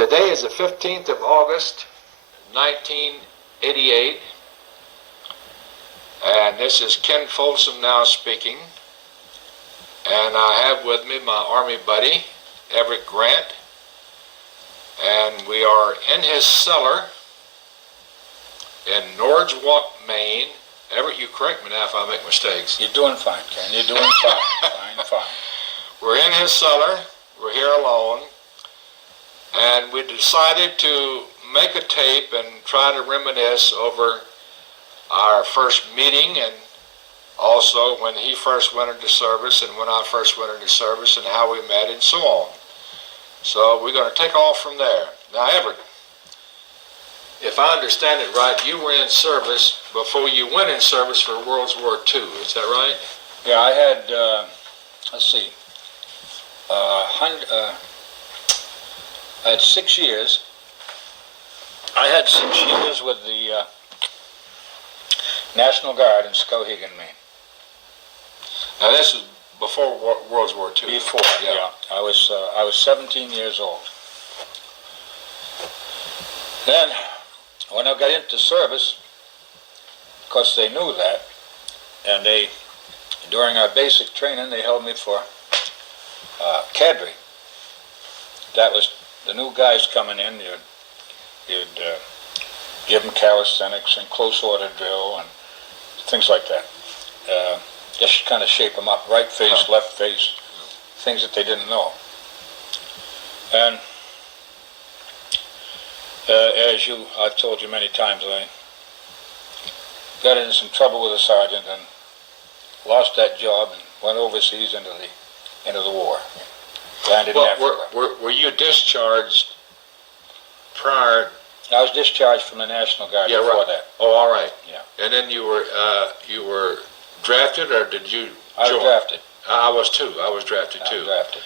Today is the 15th of August, 1988, and this is Ken Folsom now speaking, and I have with me my Army buddy, Everett Grant, and we are in his cellar in Norridgewock, Maine. Everett, you correct me now if I make mistakes. You're doing fine, Ken. You're doing fine. Fine. We're in his cellar. We're here alone. And we decided to make a tape and try to reminisce over our first meeting, and also when he first went into service and when I first went into service and how we met and so on. So we're going to take off from there. Now, Everett, if I understand it right, you were in service before you went in service for World War II. Is that right? Yeah, I had, I had 6 years. I had 6 years with the National Guard in Skowhegan, Maine. Now, this is before World War II. Before, yeah. I was 17 years old. Then, when I got into service, because they knew that, and during our basic training, they held me for cadre. That was the new guys coming in. You'd give them calisthenics and close order drill and things like that. Just kind of shape them up, right face, left face, things that they didn't know. And as I've told you many times, I got into some trouble with a sergeant and lost that job and went overseas into the war. Landed in Africa. Were you discharged prior? I was discharged from the National Guard before that. Oh, all right. Yeah. And then you were drafted, or did you I was join? drafted. I was too. I was drafted too. I was drafted.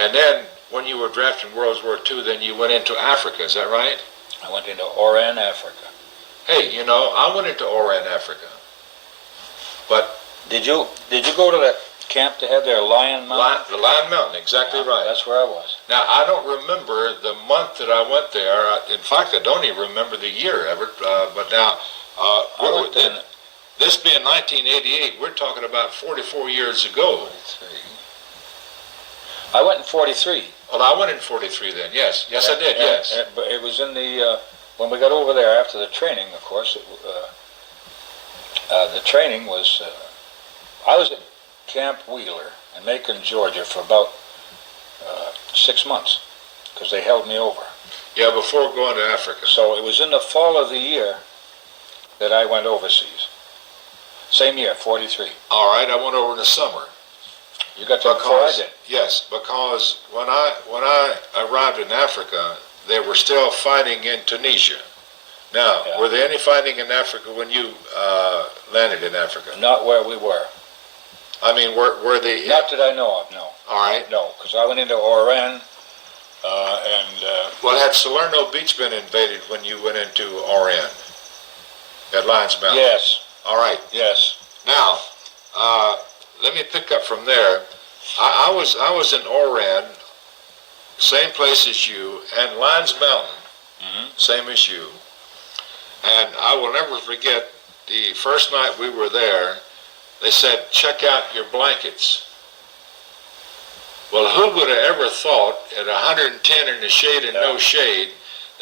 And then when you were drafted in World War II, then you went into Africa. Is that right? I went into Oran, Africa. Hey, I went into Oran, Africa. But Did you go to that camp they had there, Lion Mountain? the Lion Mountain, exactly right. That's where I was. Now, I don't remember the month that I went there. In fact, I don't even remember the year, Everett. But now, I went in. This being 1988, we're talking about 44 years ago. 43. I went in 43. Well, I went in 43 then, yes. Yes, I did, yes. But it was in when we got over there after the training, of course, the training was, I was at Camp Wheeler in Macon, Georgia for about 6 months, because they held me over. Yeah, before going to Africa. So it was in the fall of the year that I went overseas. Same year, 43. All right, I went over in the summer. You got there before I did? Yes, because when I arrived in Africa, they were still fighting in Tunisia. Now, were there any fighting in Africa when you landed in Africa? Not where we were. I mean, were they... Not that I know of, no. All right. No, because I went into Oran, Well, had Salerno Beach been invaded when you went into Oran? At Lions Mountain? Yes. All right. Yes. Now, let me pick up from there. I was in Oran, same place as you, and Lions Mountain, same as you. And I will never forget the first night we were there, they said, check out your blankets. Well, who would have ever thought at 110 in the shade and no shade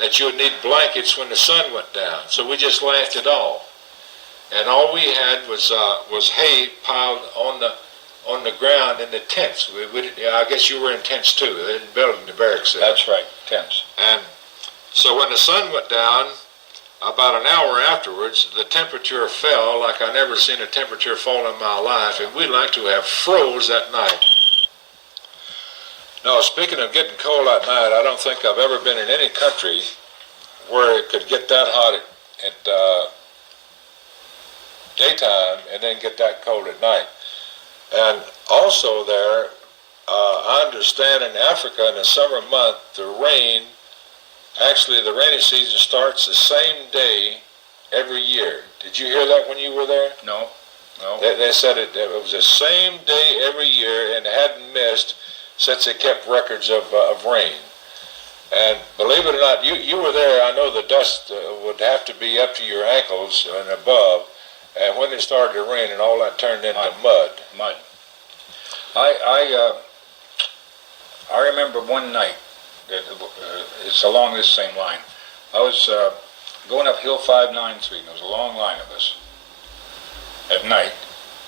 that you would need blankets when the sun went down? So we just laughed it off. And all we had was hay piled on the ground in the tents. I guess you were in tents too. They didn't build in the barracks there. That's right, tents. And so when the sun went down, about an hour afterwards, the temperature fell like I never seen a temperature fall in my life, and we'd like to have froze that night. Now, speaking of getting cold at night, I don't think I've ever been in any country where it could get that hot at daytime and then get that cold at night. And also there, I understand in Africa in the summer month, the rainy season starts the same day every year. Did you hear that when you were there? No. They said it was the same day every year and hadn't missed since they kept records of rain. And believe it or not, you were there. I know the dust would have to be up to your ankles and above. And when it started to rain and all that turned into mud. Mud. I remember one night, it's along this same line. I was going up Hill 593, and there was a long line of us at night.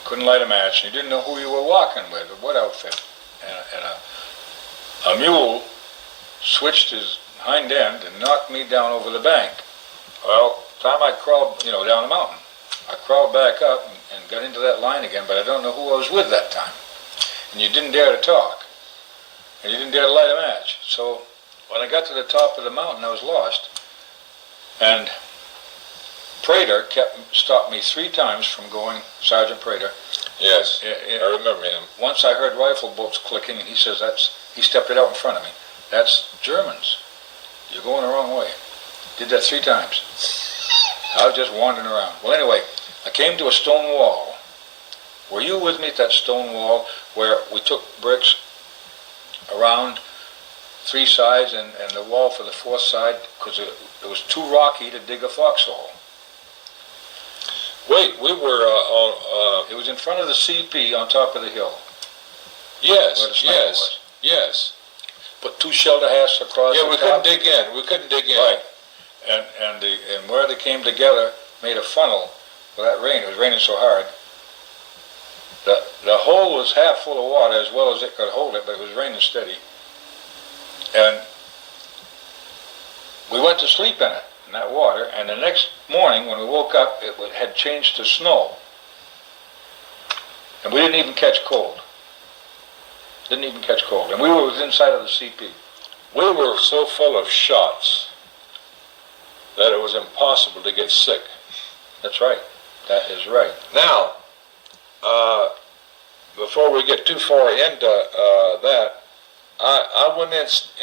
Couldn't light a match, and you didn't know who you were walking with, or what outfit. And a mule switched his hind end and knocked me down over the bank. Well, time I crawled, down the mountain, I crawled back up and got into that line again, but I don't know who I was with that time. And you didn't dare to talk, and you didn't dare to light a match. So when I got to the top of the mountain, I was lost. And Prater stopped me 3 times from going, Sergeant Prater. Yes, I remember him. Once I heard rifle bolts clicking, and he says, he stepped it out in front of me. That's Germans. You're going the wrong way. Did that 3 times. I was just wandering around. Well, anyway, I came to a stone wall. Were you with me at that stone wall where we took bricks around 3 sides and the wall for the 4th side because it was too rocky to dig a foxhole? Wait, we were on... It was in front of the CP on top of the hill. Yes. Put 2 shelter hasts across the top. We couldn't dig in. Right. And where they came together made a funnel for that rain. It was raining so hard. The hole was half full of water as well as it could hold it, but it was raining steady. And we went to sleep in it, in that water, and the next morning when we woke up, it had changed to snow. And we didn't even catch cold. And we were within sight of the CP. We were so full of shots that it was impossible to get sick. That's right. That is right. Now, before we get too far into that, I went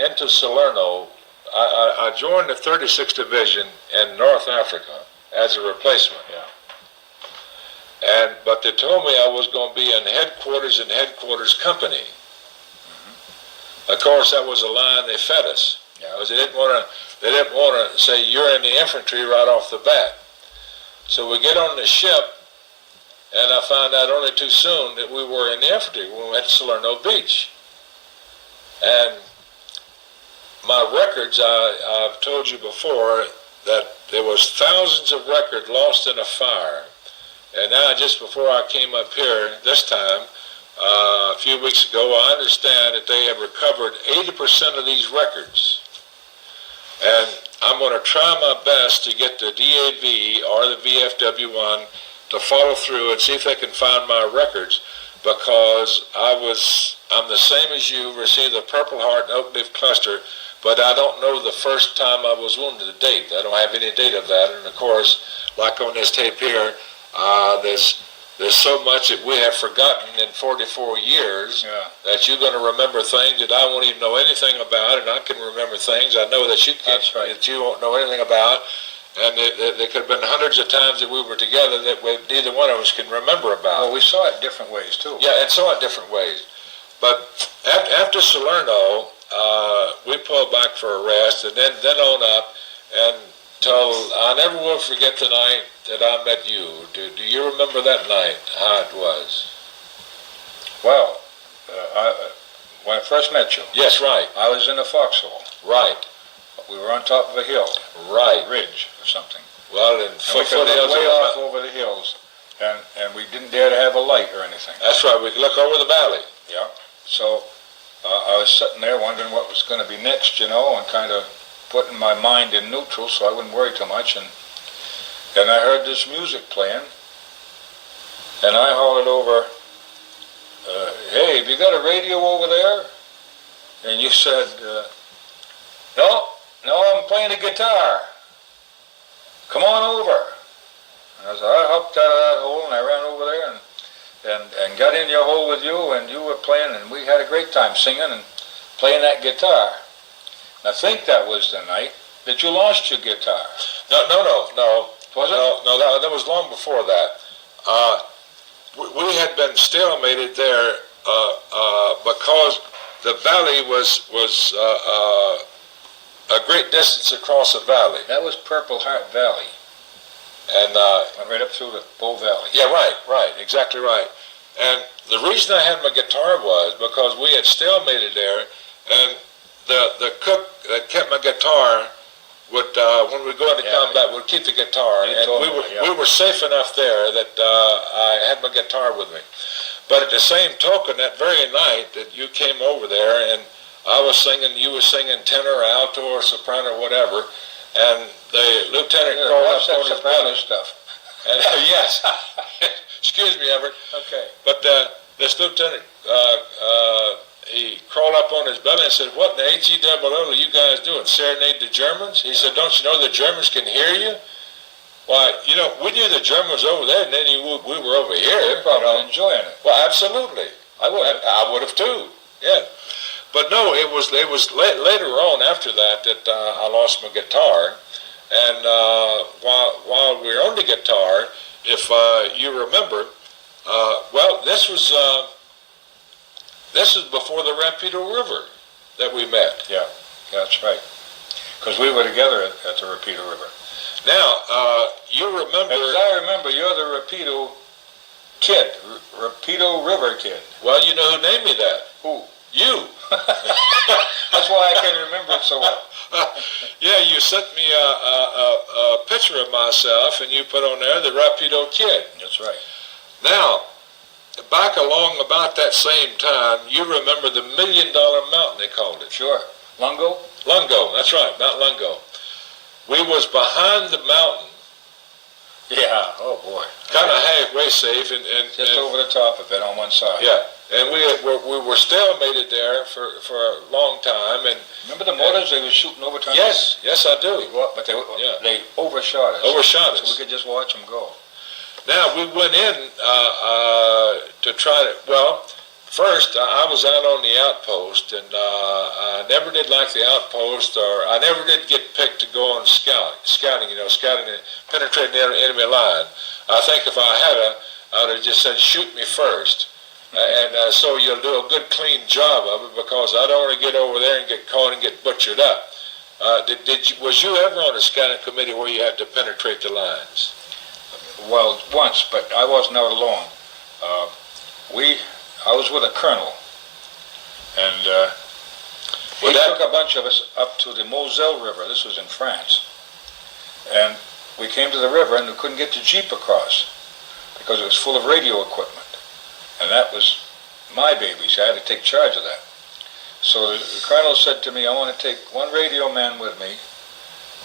into Salerno. I joined the 36th Division in North Africa as a replacement. Yeah. But they told me I was going to be in headquarters company. Mm-hmm. Of course, that was a line they fed us. Yeah. Because they didn't want to say you're in the infantry right off the bat. So we get on the ship, and I found out only too soon that we were in the infantry when we went to Salerno Beach. And my records, I've told you before that there was thousands of records lost in a fire. And now just before I came up here this time, a few weeks ago, I understand that they have recovered 80% of these records. And I'm going to try my best to get the DAV or the VFW1 to follow through and see if they can find my records, because I'm the same as you, received the Purple Heart and Oak Leaf Cluster, but I don't know the first time I was wounded, the date. I don't have any date of that. And of course, like on this tape here, there's so much that we have forgotten in 44 years that you're going to remember things that I won't even know anything about, and I can remember things I know that you can't, that you won't know anything about. And there could have been hundreds of times that we were together that neither one of us can remember about. Well, we saw it different ways, too. Yeah, and saw it different ways. But after Salerno, we pulled back for a rest, and then on up until I never will forget the night that I met you. Do you remember that night, how it was? Well, when I first met you. Yes, right. I was in a foxhole. Right. We were on top of a hill. Right. A ridge or something. Well, and we could look way off over the hills, and we didn't dare to have a light or anything. That's right. We could look over the valley. Yeah. So I was sitting there wondering what was going to be next, and kind of putting my mind in neutral so I wouldn't worry too much. And I heard this music playing, and I hollered over, "Hey, have you got a radio over there?" And you said, No, I'm playing a guitar. Come on over. And I hopped out of that hole and I ran over there and got in your hole with you, and you were playing, and we had a great time singing and playing that guitar. And I think that was the night that you lost your guitar. No. Was it? No, that was long before that. We had been stalemated there because the valley was a great distance across a valley. That was Purple Heart Valley. And Went right up through the Bow Valley. yeah, right, exactly right. And the reason I had my guitar was because we had stalemated there, and the cook that kept my guitar would, when we go into combat, would keep the guitar, and we were safe enough there that I had my guitar with me. But at the same token, that very night that you came over there, and I was singing, you were singing tenor, alto, or soprano, whatever, and the lieutenant called up on his belly. Stuff. And, yes, excuse me, Everett. Okay. But this lieutenant, he crawled up on his belly and said, "What in the H-E-double-L are you guys doing? Serenade the Germans?" He said, "Don't you know the Germans can hear you?" Why, you know, we knew the Germans over there, and then we were over here. They're probably enjoying it. Well, absolutely. I would have too. Yeah. But no, it was later on after that I lost my guitar, and while we were on the guitar, if you remember, well, this was before the Rapido River that we met. Yeah, that's right. Because we were together at the Rapido River. Now, you remember... As I remember, you're the Rapido kid, Rapido River kid. Well, you know who named me that? Who? You. That's why I can remember it so well. Yeah, you sent me a picture of myself, and you put on there the Rapido kid. That's right. Now, back along about that same time, you remember the $1 Million Mountain, they called it. Sure. Lungo? Lungo, that's right, Mount Lungo. We was behind the mountain. Yeah, oh boy. Kind of halfway safe. And just over the top of it on one side. Yeah, and we were stalemated there for a long time. And remember the mortars they were shooting over time? Yes, I do. But they overshot us. Overshot us. So we could just watch them go. Now, we went in to try to, well, first I was out on the outpost, and I never did like the outpost, or I never did get picked to go on scouting, and penetrating the enemy line. I think if I had I would have just said, shoot me first. And so you'll do a good, clean job of it, because I don't want to get over there and get caught and get butchered up. Was you ever on a scouting committee where you had to penetrate the lines? Well, once, but I wasn't out alone. I was with a colonel, and he took a bunch of us up to the Moselle River. This was in France. And we came to the river, and we couldn't get the Jeep across because it was full of radio equipment. And that was my baby, so I had to take charge of that. So the colonel said to me, I want to take one radio man with me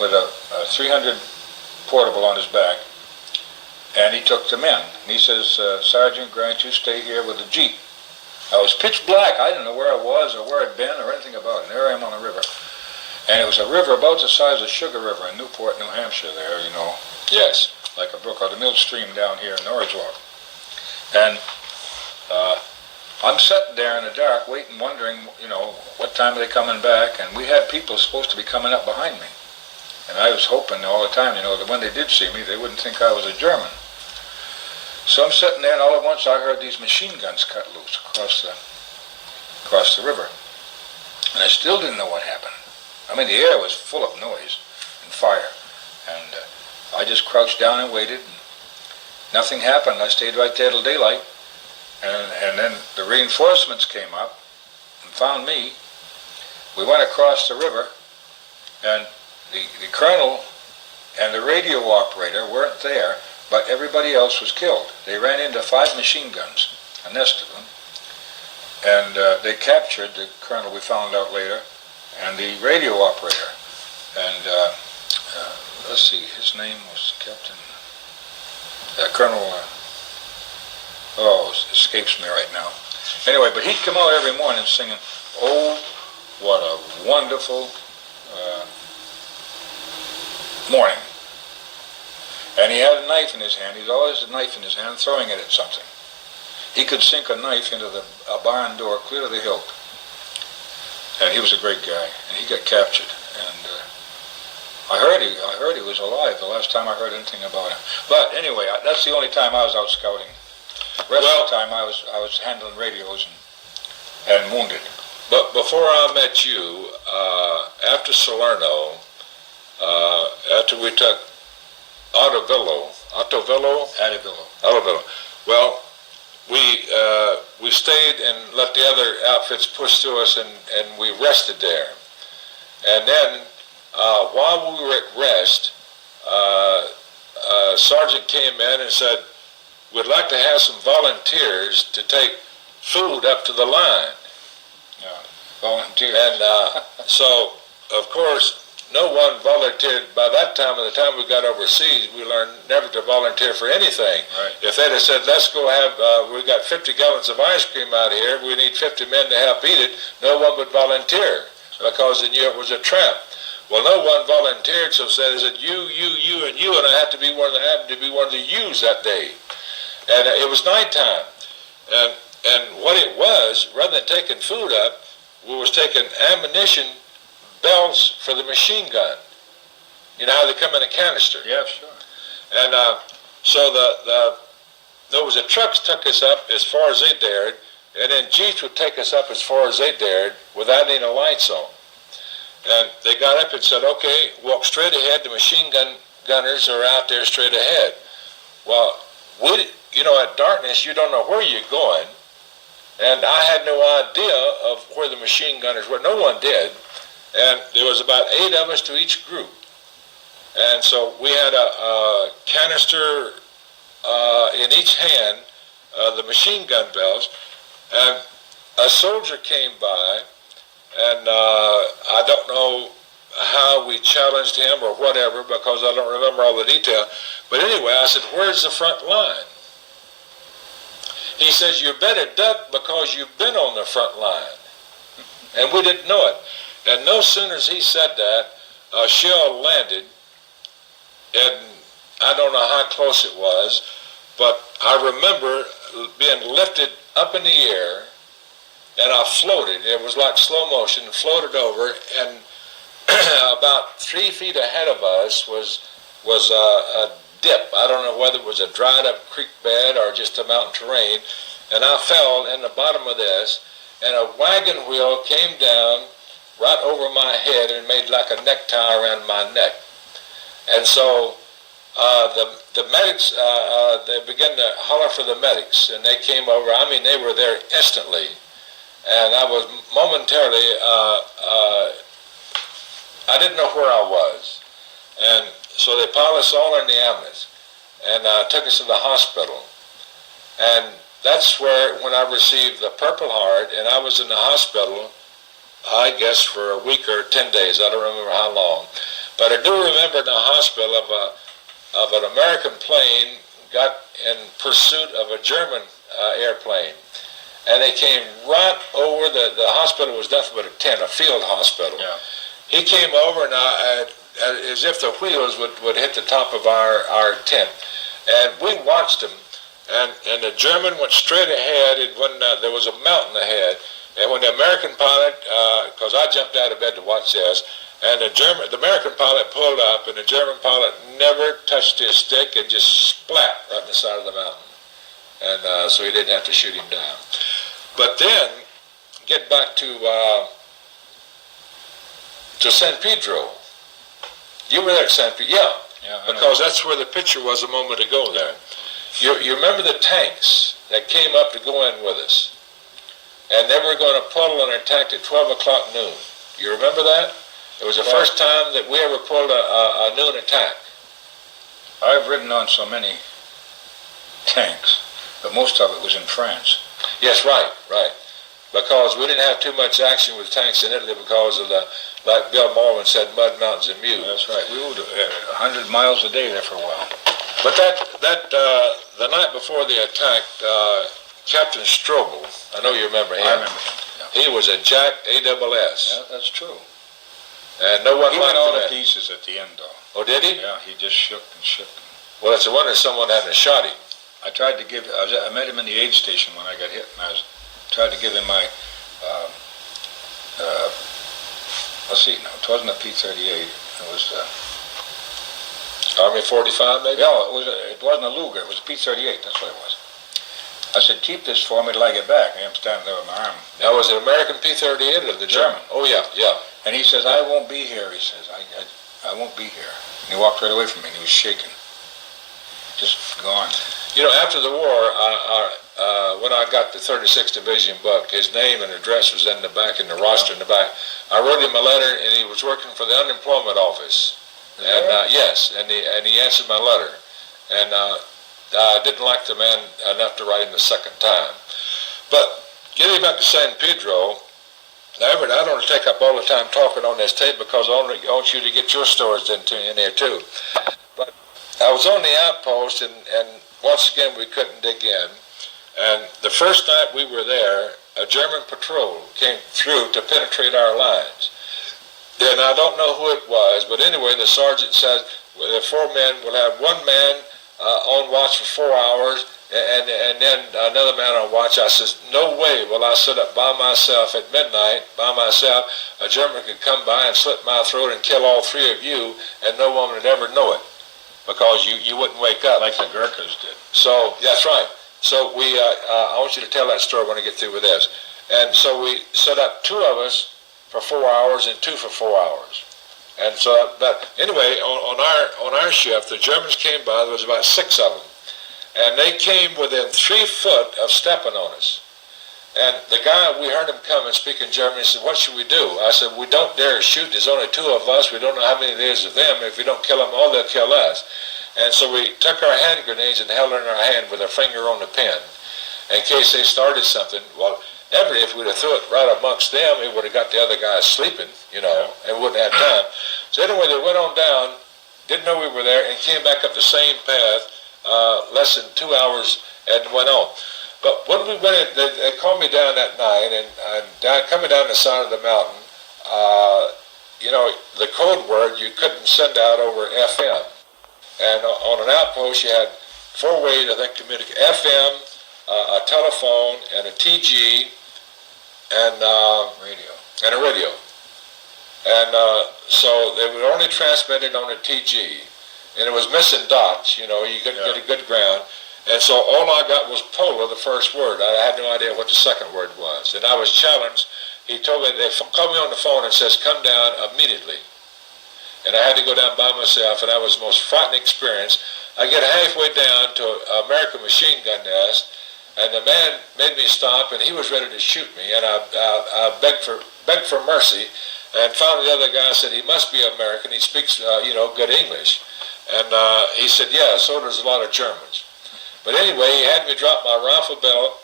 with a 300 portable on his back. And he took the men. And he says, Sergeant Grant, you stay here with the Jeep. I was pitch black. I didn't know where I was or where I'd been or anything about it. And there I am on a river. And it was a river about the size of Sugar River in Newport, New Hampshire there, Yes. Like a brook, or the mill stream down here in Norwich Walk. And I'm sitting there in the dark waiting, wondering, what time are they coming back? And we had people supposed to be coming up behind me. And I was hoping all the time, that when they did see me, they wouldn't think I was a German. So I'm sitting there, and all at once I heard these machine guns cut loose across the river. And I still didn't know what happened. I mean, the air was full of noise and fire. And I just crouched down and waited. And nothing happened. I stayed right there till daylight. And then the reinforcements came up and found me. We went across the river, and the colonel and the radio operator weren't there, but everybody else was killed. They ran into 5 machine guns, a nest of them, and they captured the colonel, we found out later, and the radio operator. And let's see, his name was Captain, Colonel, it escapes me right now. Anyway, but he'd come out every morning singing, "Oh, what a wonderful morning." And he had a knife in his hand. He'd always had a knife in his hand, throwing it at something. He could sink a knife into a barn door clear to the hilt. And he was a great guy. And he got captured. And I heard he was alive the last time I heard anything about him. But anyway, that's the only time I was out scouting. The rest of the time I was handling radios and wounded. But before I met you, after Salerno, after we took Ottovillo, well, we stayed and let the other outfits push through us, and we rested there. And then, while we were at rest, Sergeant came in and said, "We'd like to have some volunteers to take food up to the line." Yeah, volunteers. And so, of course, no one volunteered. By that time, by the time we got overseas, we learned never to volunteer for anything. Right. If they'd have said, "Let's go have, we got 50 gallons of ice cream out here, we need 50 men to help eat it," no one would volunteer because they knew it was a trap. Well, no one volunteered, so they said, you, and you, and I had to be one of the U's that day. And it was nighttime. And what it was, rather than taking food up, we was taking ammunition belts for the machine gun. You know how they come in a canister? Yeah, sure. And so there was a trucks took us up as far as they dared, and then Jeeps would take us up as far as they dared without any lights on. And they got up and said, "Okay, walk straight ahead. The machine gunners are out there straight ahead." Well, at darkness, you don't know where you're going. And I had no idea of where the machine gunners were. No one did. And there was about 8 of us to each group. And so we had a canister in each hand, the machine gun belts. And a soldier came by, and I don't know how we challenged him or whatever, because I don't remember all the detail. But anyway, I said, "Where's the front line?" He says, "You better duck because you've been on the front line." And we didn't know it. And no sooner as he said that, a shell landed, and I don't know how close it was, but I remember being lifted up in the air, and I floated. It was like slow motion, floated over, and about 3 feet ahead of us was a dip. I don't know whether it was a dried up creek bed or just a mountain terrain, and I fell in the bottom of this, and a wagon wheel came down right over my head and made like a necktie around my neck. And so the medics, they began to holler for the medics, and they came over. I mean, they were there instantly, and I was momentarily, I didn't know where I was. And so they piled us all in the ambulance and took us to the hospital. And that's where, when I received the Purple Heart, and I was in the hospital, I guess for a week or 10 days, I don't remember how long. But I do remember in the hospital of an American plane got in pursuit of a German airplane. And they came right over, the hospital was nothing but a tent, a field hospital. Yeah. He came over, and as if the wheels would hit the top of our tent. And we watched him, and the German went straight ahead, and when there was a mountain ahead, and when the American pilot, because I jumped out of bed to watch this, and the American pilot pulled up, and the German pilot never touched his stick and just splat right in the side of the mountain. And so he didn't have to shoot him down. But then, get back to San Pedro. You were there at San Pedro, Yeah, because that's where the picture was a moment ago there. You remember the tanks that came up to go in with us, and they were going to pull on their tank at 12 o'clock noon. You remember that? It was the first time that we ever pulled a noon attack. I've ridden on so many tanks, but most of it was in France. Yes, right. Because we didn't have too much action with tanks in Italy because of like Bill Morgan said, mud mountains and mule. That's right. We moved 100 miles a day there for a while. But the night before the attack, Captain Strobel, I know you remember him. I remember him. Yeah. He was a Jack ASS. Yeah, that's true. And no one He liked went all that. to pieces at the end, though. Oh, did he? Yeah, he just shook and shook. Well, it's a wonder someone hadn't shot him. I tried to give. I met him in the aid station when I got hit, and tried to give him my. Let's see. No, it wasn't a P-38. It was. Army 45, maybe? Yeah, it wasn't a Luger. It was a P-38. That's what it was. I said, keep this for me till I get back. And I'm standing there with my arm. Now, was it American P-38 or the German? Oh, yeah, yeah. And he says, I won't be here. He says, I won't be here. And he walked right away from me, and he was shaking. Just gone. You know, after the war, when I got the 36th Division book, his name and address was in the back, in the roster in the back. I wrote him a letter, and he was working for the unemployment office. And yes, and he answered my letter. And I didn't like the man enough to write him the second time. But getting back to San Pedro, Everett, I don't want to take up all the time talking on this tape because I want you to get your stories in there too. But I was on the outpost, and once again we couldn't dig in. And the first night we were there, a German patrol came through to penetrate our lines. And I don't know who it was, but anyway, the sergeant said the 4 men will have 1 man on watch for 4 hours, and then another man on watch. I says, no way will I sit up by myself at midnight, by myself. A German could come by and slit my throat and kill all 3 of you, and no one would ever know it, because you wouldn't wake up. Like the Gurkhas did. So, that's right. So I want you to tell that story when I get through with this. And so we set up 2 of us for 4 hours and 2 for 4 hours. And so, but anyway, on our shift, the Germans came by. There was about 6 of them. And they came within 3 foot of stepping on us. And the guy, we heard him come and speak in German. He said, what should we do? I said, we don't dare shoot. There's only 2 of us. We don't know how many there is of them. If we don't kill them all, they'll kill us. And so we took our hand grenades and held it in our hand with our finger on the pin in case they started something. Well, if we'd have threw it right amongst them, it would have got the other guys sleeping, and wouldn't have time. So anyway, they went on down, didn't know we were there, and came back up the same path, less than 2 hours, and went on. But when we went in, they called me down that night, and coming down the side of the mountain, the code word you couldn't send out over FM. And on an outpost, you had 4 ways, I think, to communicate: FM, a telephone, and a TG, and radio, and a radio. And so they would only transmit it on a TG, and it was missing dots. You couldn't get a good ground. And so all I got was Pola, the first word. I had no idea what the second word was, and I was challenged. He told me, they called me on the phone and says, come down immediately. And I had to go down by myself, and that was the most frightening experience. I get halfway down to an American machine gun nest, and the man made me stop, and he was ready to shoot me, and I begged for mercy, and finally the other guy said, he must be American, he speaks, good English. And he said, yeah, so does a lot of Germans. But anyway, he had me drop my rifle belt,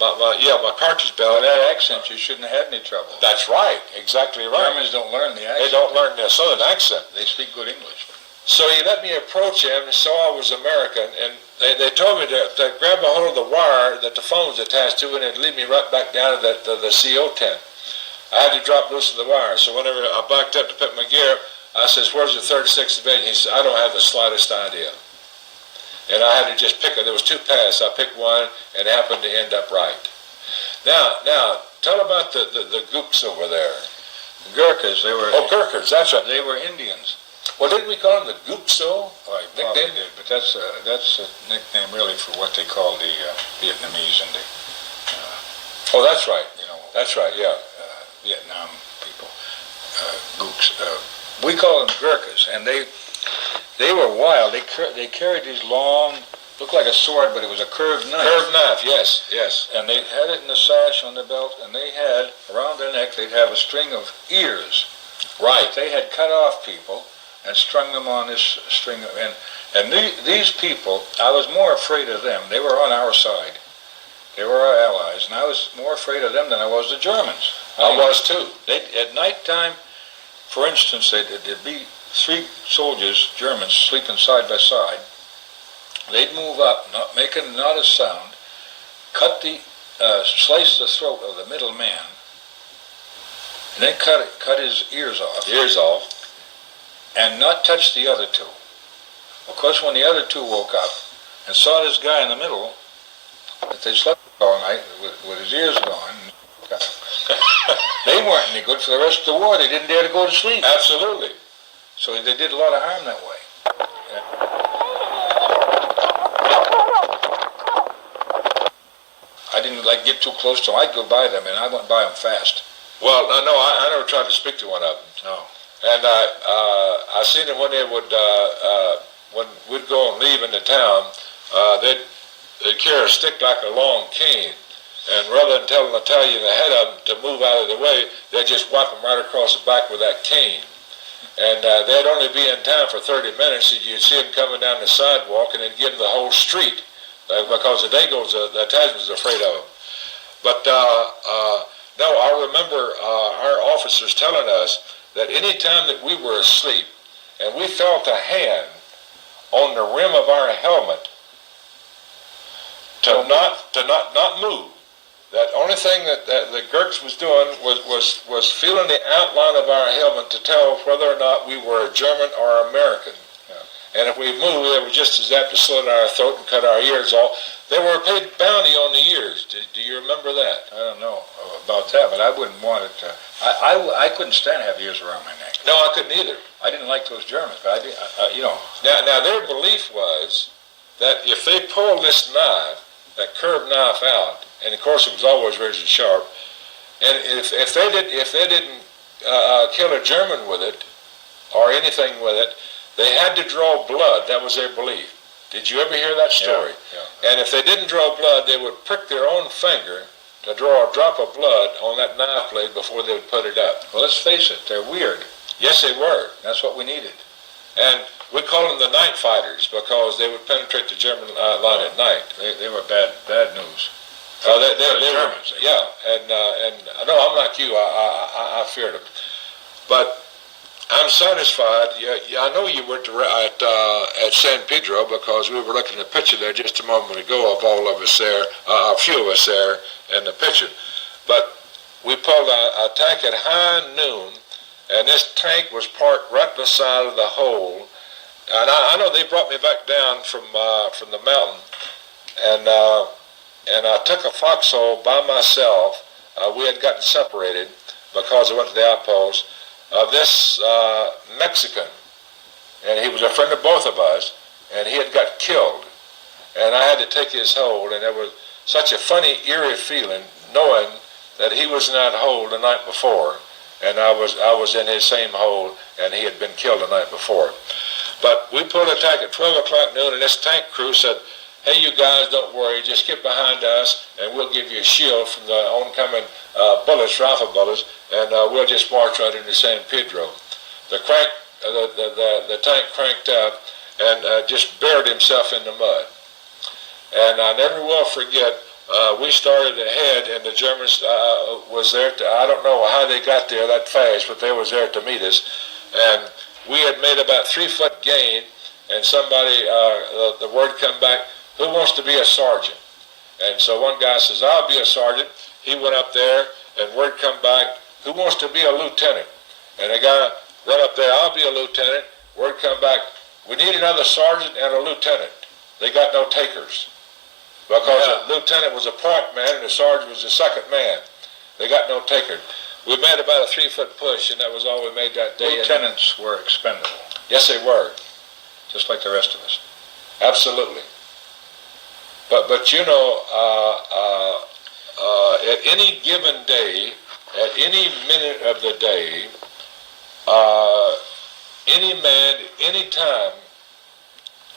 my cartridge belt. With that accent, you shouldn't have had any trouble. That's right, exactly right. Germans don't learn the accent. They don't learn their southern accent. They speak good English. So he let me approach him, and so I was American, and they told me to grab a hold of the wire that the phone was attached to, and it'd lead me right back down to the CO tent. I had to drop loose of the wire, so whenever I backed up to put my gear up, I says, where's the 36th Division? He said, I don't have the slightest idea. And I had to just pick it. There was 2 paths. I picked one, and happened to end up right. Now, tell about the Gooks over there. Gurkhas, they were... Oh, Gurkhas, that's right. They were Indians. Well, didn't we call them the Gooks, though? Nickname? Did, but that's a nickname really for what they call the Vietnamese and the... oh, that's right. That's right, yeah. Vietnam people. Gooks. We call them Gurkhas, and they were wild. They carried these long, looked like a sword, but it was a curved knife. Curved knife, yes. And they had it in the sash on the belt, and they had, around their neck, they'd have a string of ears. Right. They had cut off people and strung them on this string of, and these people, I was more afraid of them. They were on our side. They were our allies, and I was more afraid of them than I was the Germans. I was too. At night time, for instance, there'd be 3 soldiers, Germans, sleeping side by side. They'd move up, making not a sound, slice the throat of the middle man, and then cut his ears off. And not touch the other 2. Of course, when the other 2 woke up and saw this guy in the middle, that they slept all night with his ears gone, they weren't any good for the rest of the war. They didn't dare to go to sleep. Absolutely. So they did a lot of harm that way. didn't like get too close to them. I'd go by them, and I went by them fast. Well, no, I never tried to speak to one of them. No. And I seen them when they would, when we'd go and leave into town, they'd carry a stick like a long cane. And rather than tell an Italian ahead of them to move out of the way, they'd just whack them right across the back with that cane. And they'd only be in town for 30 minutes, and you'd see them coming down the sidewalk, and they'd give them the whole street. Because the Dagoes, the Italians was afraid of them. But no, I remember our officers telling us that any time that we were asleep and we felt a hand on the rim of our helmet to not move. That only thing that the Gurks was doing was feeling the outline of our helmet to tell whether or not we were a German or American. Yeah. And if we moved, they were just as apt to slit our throat and cut our ears off. They were paid bounty on the ears. Do you remember that? I don't know about that, but I wouldn't want it to. I couldn't stand to have ears around my neck. No, I couldn't either. I didn't like those Germans, but Now their belief was that if they pulled this knife, that curved knife out, and of course it was always razor sharp, and if they didn't kill a German with it or anything with it, they had to draw blood. That was their belief. Did you ever hear that story? Yeah. And if they didn't draw blood, they would prick their own finger to draw a drop of blood on that knife blade before they would put it up. Well, let's face it, they're weird. Yes, they were. That's what we needed. And we call them the night fighters because they would penetrate the German line at night. They were bad news. They the were, Germans. yeah, and no, I'm like you. I feared them, but I'm satisfied. Yeah, I know you went at San Pedro because we were looking at a picture there just a moment ago of all of us there, a few of us there in the picture. But we pulled a tank at high noon, and this tank was parked right beside of the hole. And I know they brought me back down from the mountain, and I took a foxhole by myself. We had gotten separated because I went to the outpost of this Mexican, and he was a friend of both of us, and he had got killed, and I had to take his hold, and it was such a funny, eerie feeling knowing that he was in that hole the night before, and I was in his same hole, and he had been killed the night before. But we pulled a tank at 12 o'clock noon, and this tank crew said, "Hey, you guys, don't worry. Just get behind us, and we'll give you a shield from the oncoming bullets, rifle bullets, and we'll just march right into San Pedro." The tank cranked up and just buried himself in the mud. And I never will forget, we started ahead, and the Germans was there. I don't know how they got there that fast, but they was there to meet us. And we had made about 3 foot gain, and somebody, the word come back, "Who wants to be a sergeant?" And so one guy says, "I'll be a sergeant." He went up there, and word come back, "Who wants to be a lieutenant?" And the guy run up there, "I'll be a lieutenant." Word come back, "We need another sergeant and a lieutenant." They got no takers because the lieutenant was a point man and the sergeant was the second man. They got no takers. We made about a 3 foot push, and that was all we made that day. Lieutenants were expendable. Yes, they were. Just like the rest of us. Absolutely. But you know, at any given day, at any minute of the day, any man, any time,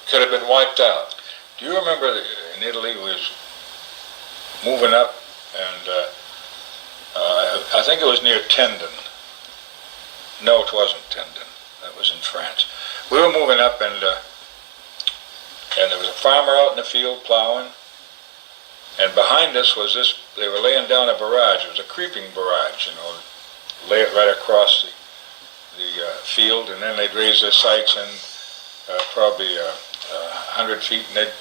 could have been wiped out. Do you remember in Italy we was moving up, and I think it was near Tendon. No, it wasn't Tendon. That was in France. We were moving up, and there was a farmer out in the field plowing, and behind us was this, they were laying down a barrage. It was a creeping barrage, lay it right across the field, and then they'd raise their sights and probably 100 feet, and they'd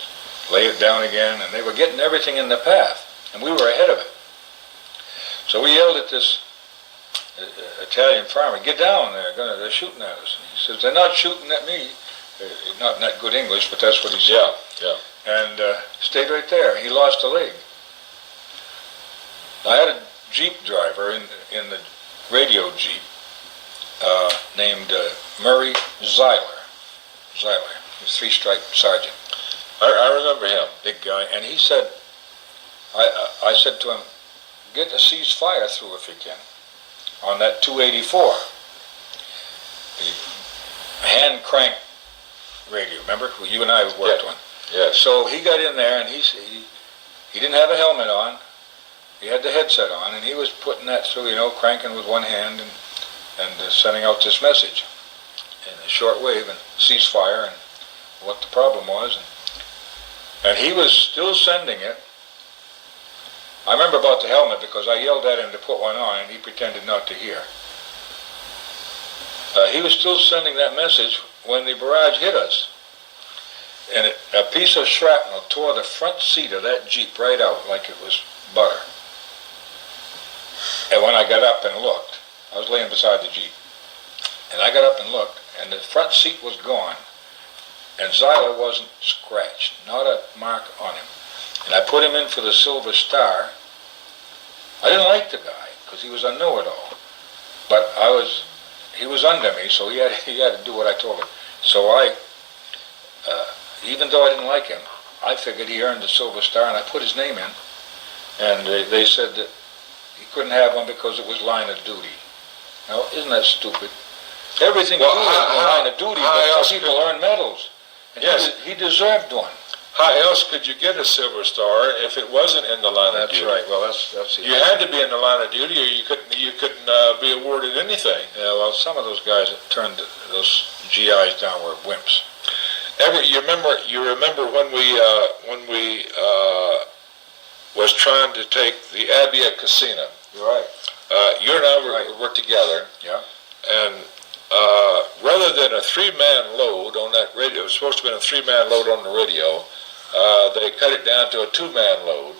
lay it down again, and they were getting everything in the path, and we were ahead of it. So we yelled at this Italian farmer, "Get down there, they're shooting at us." And he says, "They're not shooting at me." Not in that good English, but that's what he said. Yeah. And stayed right there. He lost a leg. I had a Jeep driver in the radio Jeep named Murray Zeiler. He was 3-stripe sergeant. I remember him. Big guy. And he said, I said to him, get a ceasefire through if you can on that 284. The hand crank radio, remember? You and I worked on. Yeah. So he got in there and he didn't have a helmet on. He had the headset on and he was putting that through, cranking with one hand and sending out this message in a short wave and ceasefire and what the problem was. And he was still sending it. I remember about the helmet because I yelled at him to put one on and he pretended not to hear. He was still sending that message when the barrage hit us. And a piece of shrapnel tore the front seat of that Jeep right out like it was butter. And when I got up and looked, I was laying beside the Jeep, and I got up and looked, and the front seat was gone, and Zyla wasn't scratched, not a mark on him. And I put him in for the Silver Star. I didn't like the guy, because he was a know-it-all, but he was under me, so he had to do what I told him. So even though I didn't like him, I figured he earned the Silver Star, and I put his name in, and they said that he couldn't have one because it was line of duty. Now, isn't that stupid? Everything Well, is line of duty, but some people earn medals. And Yes. he deserved one. How else could you get a Silver Star if it wasn't in the line of That's duty? right. Well, that's the You had to be in the line of duty, or you couldn't be awarded anything. Yeah, well, some of those guys that turned those GIs down were wimps. You remember when we was trying to take the Abia Casino. You're right. You and I were together, Yeah. and rather than a 3-man load on that radio, it was supposed to have been a 3-man load on the radio. They cut it down to a 2-man load.